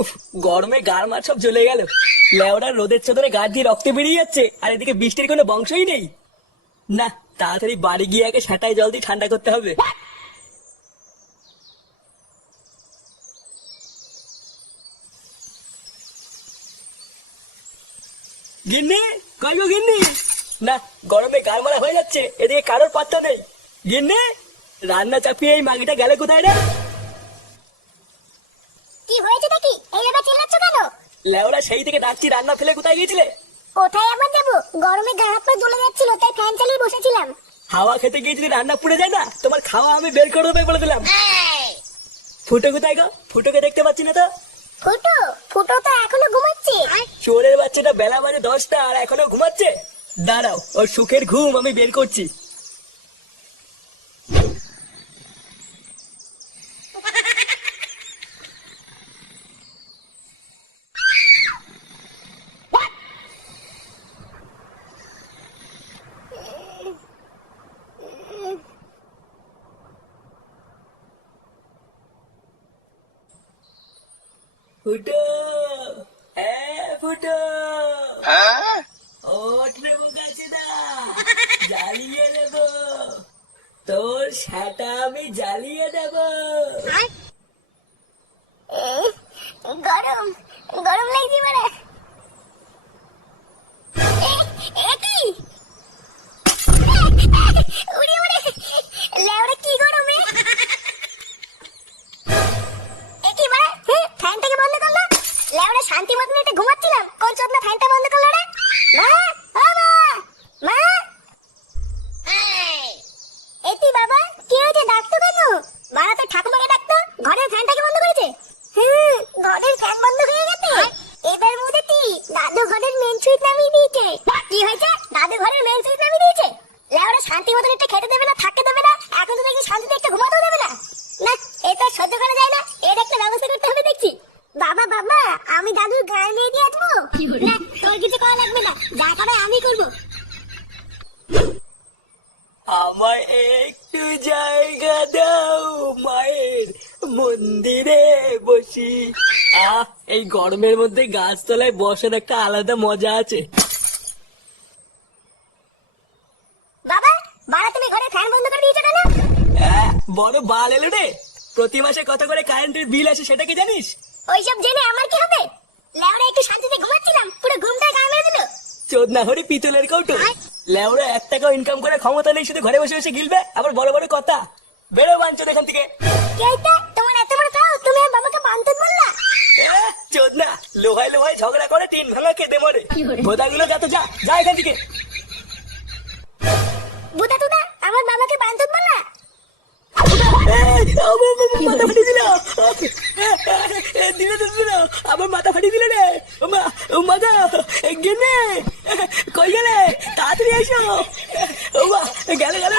উফ, গরমে গার মার সব জ্বলে গেল। লেওড়া রোদের চোদরে গা দিয়ে রক্ত বেরিয়ে যাচ্ছে, আর এদিকে বৃষ্টির কোনো বংশই নেই। না, তাড়াতাড়ি বাড়ি গিয়ে আগে সেটাই জল দিয়ে ঠান্ডা করতে হবে। গিন্নি, কই গো গিন্নি? না, গরমে গার মারা হয়ে যাচ্ছে, এদিকে কারোর পাত্তা নেই। গিন্নি, রান্না চাপিয়ে এই মাগিটা গেলে কোথায় রে? কি হয়েছে নাকি এইভাবে চিল্লাচ্ছ কেন? লেওড়া সেই থেকে ডাকছি, রান্না ফেলে কোথায় গিয়েছিলে? কোথায় আবার যাবো, গরমে গা হাত পা জ্বলে যাচ্ছিল তাই ফ্যান চালিয়ে বসেছিলাম। হাওয়া খেতে গিয়েছিলে, রান্না পুড়ে যায় না? তোমার খাওয়া আমি বের করে দেবো বলে দিলাম। ফুটো কোথায় গো? ফুটোকে দেখতে পাচ্ছি না তো। ফুটো ফুটো তো এখনো ঘুমাচ্ছে। চোরের বাচ্চাটা বেলা বাজে 10টা আর এখনো ঘুমাচ্ছে। দাঁড়াও, ওর সুখের ঘুম আমি বের করছি। ফুটো, ফুটো, ওঠ রে বোকাচোদা, জ্বালিয়ে দেব তোর সেটা, আমি জ্বালিয়ে দেব। গরম গরম লাগছে মানে। কি উড়ে উড়ে লেওড়া, কি গরমে! কি মানে ফ্যানটাকে বন্ধ করলো? লেওড়া শান্তি মতন একটু ঘুমাচ্ছিলাম, কোন চোদনা ফ্যানটা বন্ধ করলো রে? মা, ও মা, মা! এতি বাবা, কি হয়েছে, ডাকতো কেন? বাড়া তো ঠাকুমাকে ডাকতো, ঘরের ফ্যানটাকে বন্ধ করেছে। ঘরের ফ্যান বন্ধ হয়ে গেছে। এবার মুদেতি দাদু ঘরের মেন সুইচ নামিয়ে দিয়েছে। কি হয়েছে? দাদু ঘরের মেন সুইচ নামিয়ে দিয়েছে? লেওড়া শান্তি মতন একটু খেতে দেবে না, থাকতে দেবে না, এখন তো দেখি শান্তিতে একটু ঘুমাতেও দেবে না। না, এটা সহ্য করা যায় না, এর একটা ব্যবস্থা করতে হবে দেখছি। বাবা বাবা, আমি দাদুর গায়ে মেয়ে দিয়ে আসবো। না, তোর কিছু করা লাগবে না, যা করে আমি করবো। আমায় একটু জায়গা দাও, মায়ের মন্দিরে বসি। এই গরমের মধ্যে গাছতলায় বসার একটা আলাদা মজা আছে। বাবা, বাড়া তুমি ঘরে ফ্যান বন্ধ করে দিয়েছো কেন? বড় বাল এলো রে। প্রতি মাসে কত করে কারেন্টের বিল আসে সেটা কি জানিস? ওইসব জেনে আমার কি হবে? লেওড়া একটু শান্তিতে ঘুমাচ্ছিলাম, পুরো ঘুমটা গা মেরে দিল। চোদনা হরি পিতলের কৌটো। লেওড়া 1 টাকাও ইনকাম করে ক্ষমতা নেই, শুধু ঘরে বসে বসে গিলবে, আবার বড় বড় কথা। বেরো বাঞ্চোদ এখান থেকে। কেইটা তোমার এত বড় তাও, তুমি আর বাবাকে বান্তুত বললা? চোদনা, লোহায় লোহায় ঝগড়া করে টিন ভাঙা কেঁদে মরে। বোদাগুলো যা তো, যা যা এখান থেকে। বুদা তুদা, আমার বাবাকে বান্তুত বললা? মাথা ফাটিয়ে দিল, আমার মাথা ফাটিয়ে দিল রে। মাথা গেলে কই গেলে, তাড়াতাড়ি এসো। গেলে গেলে